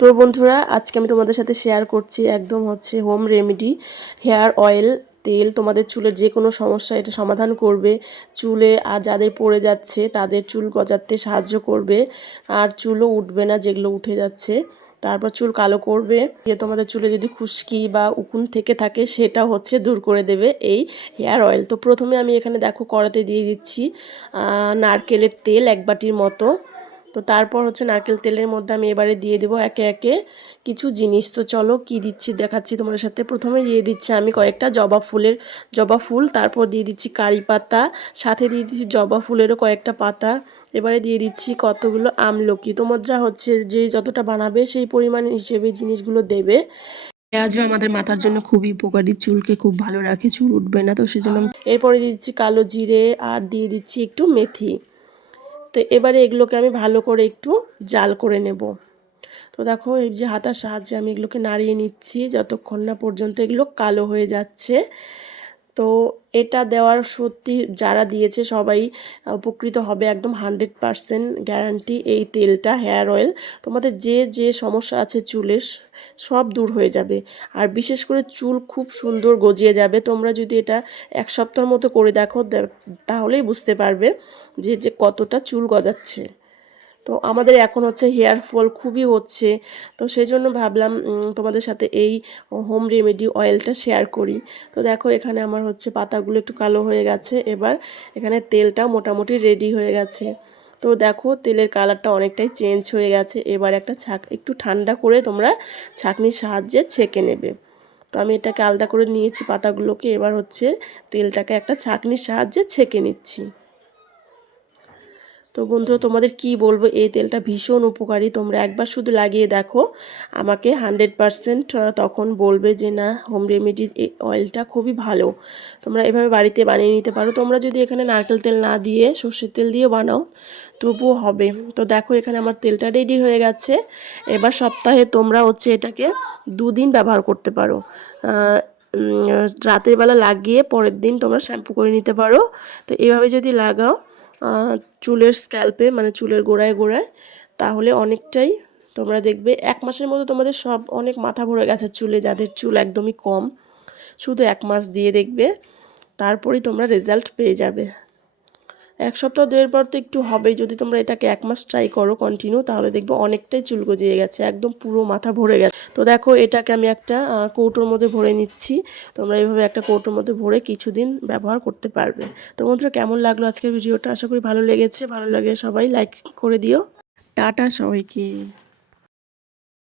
তো বন্ধুরা, আজকে আমি তোমাদের সাথে শেয়ার করছি একদম হচ্ছে হোম রেমেডি হেয়ার অয়েল তেল, তোমাদের চুলের যে কোনো সমস্যা এটা সমাধান করবে। চুলে আর যাদের পড়ে যাচ্ছে তাদের চুল গজাতে সাহায্য করবে। আর চুলও উঠবে না যেগুলো উঠে যাচ্ছে। তারপর চুল কালো করবে। যে তোমাদের চুলে যদি খুশকি বা উকুন থেকে থাকে সেটা হচ্ছে দূর করে দেবে এই হেয়ার অয়েল তো প্রথমে আমি এখানে দেখো কড়াতে দিয়ে দিচ্ছি নারকেলের তেল এক বাটির মতো। তো তারপর হচ্ছে নারকেল তেলের মধ্যে আমি এবারে দিয়ে দেবো একে একে কিছু জিনিস। তো চলো কি দিচ্ছি দেখাচ্ছি তোমাদের সাথে। প্রথমে দিয়ে দিচ্ছি আমি কয়েকটা জবা ফুলের, জবা ফুল। তারপর দিয়ে দিচ্ছি কারি পাতা। সাথে দিয়ে দিচ্ছি জবা ফুলেরও কয়েকটা পাতা। এবারে দিয়ে দিচ্ছি কতগুলো আমলকি। তোমরা হচ্ছে যে যতটা বানাবে সেই পরিমাণ হিসেবে জিনিসগুলো দেবে। পেঁয়াজও আমাদের মাথার জন্য খুবই উপকারী। চুলকে খুব ভালো রাখে, চুল উঠবে না, তো সেজন্য এরপরে দিয়ে দিচ্ছি কালো জিরে আর দিয়ে দিচ্ছি একটু মেথি। তো এবারে এগুলোকে আমি ভালো করে একটু জাল করে নেব। তো দেখো, এই যে হাতার সাহায্যে আমি এগুলোকে নাড়িয়ে নিচ্ছি, যতক্ষণ না পর্যন্ত এগুলো কালো হয়ে যাচ্ছে। তো এটা দেওয়ার সত্যি যারা দিয়েছে সবাই উপকৃত হবে একদম হান্ড্রেড পারসেন্ট গ্যারান্টি এই তেলটা, হেয়ার অয়েল। তোমাদের যে যে সমস্যা আছে চুলের, সব দূর হয়ে যাবে। আর বিশেষ করে চুল খুব সুন্দর গজিয়ে যাবে। তোমরা যদি এটা এক সপ্তাহের মতো করে দেখো তাহলেই বুঝতে পারবে যে যে কতটা চুল গজাচ্ছে। তো আমাদের এখন হচ্ছে হেয়ার ফল খুবই হচ্ছে। তো সেই জন্য ভাবলাম তোমাদের সাথে এই হোম রেমেডি অয়েলটা শেয়ার করি। তো দেখো এখানে আমার হচ্ছে পাতাগুলো একটু কালো হয়ে গেছে। এবার এখানে তেলটা মোটামুটি রেডি হয়ে গেছে। তো দেখো তেলের কালারটা অনেকটাই চেঞ্জ হয়ে গেছে। এবার একটা ছাক, একটু ঠান্ডা করে তোমরা ছাঁকনির সাহায্যে ছেঁকে নেবে। তো আমি এটাকে আলাদা করে নিয়েছি পাতাগুলোকে। এবার হচ্ছে তেলটাকে একটা ছাঁকনির সাহায্যে ছেঁকে নিচ্ছি। তো বন্ধুরা, তোমাদের কি বলব? এই তেলটা ভীষণ উপকারী। তোমরা একবার শুধু লাগিয়ে দেখো। আমাকে হান্ড্রেড পারসেন্ট তখন বলবে যে, না হোম রেমেডি অয়েলটা খুবই ভালো। তোমরা এভাবে বাড়িতে বানিয়ে নিতে পারো। তোমরা যদি এখানে নারকেল তেল না দিয়ে, সর্ষের তেল দিয়ে বানাও, তবুও হবে। তো দেখো, এখানে আমার তেলটা রেডি হয়ে গেছে। এবার সপ্তাহে তোমরা হচ্ছে এটাকে দুদিন ব্যবহার করতে পারো। রাতের বেলা লাগিয়ে পরের দিন তোমরা শ্যাম্পু করে নিতে পারো। তো এভাবে যদি লাগাও চুলের স্ক্যাল্পে মানে চুলের গোড়ায় গোড়ায়, তাহলে অনেকটাই তোমরা দেখবে এক মাসের মধ্যে তোমাদের সব অনেক মাথা ভরে গেছে চুলে, যাদের চুল একদমই কম। শুধু এক মাস দিয়ে দেখবে, তারপরেই তোমরা রেজাল্ট পেয়ে যাবে। এক সপ্তাহ দেড় পর তো একটু হবেই। যদি তোমরা এটাকে এক মাস ট্রাই করো কন্টিনিউ তাহলে দেখব অনেকটাই চুল গজিয়ে গেছে, একদম পুরো মাথা ভরে গেছে। তো দেখো, এটাকে আমি একটা কৌটোর মধ্যে ভরে নিচ্ছি। তোমরা এইভাবে একটা কৌটোর মধ্যে ভরে কিছুদিন ব্যবহার করতে পারবে। তো বন্ধুরা, কেমন লাগল আজকের ভিডিওটা? আশা করি ভালো লেগেছে। ভালো লাগে সবাই লাইক করে দিও। টাটা সবাইকে।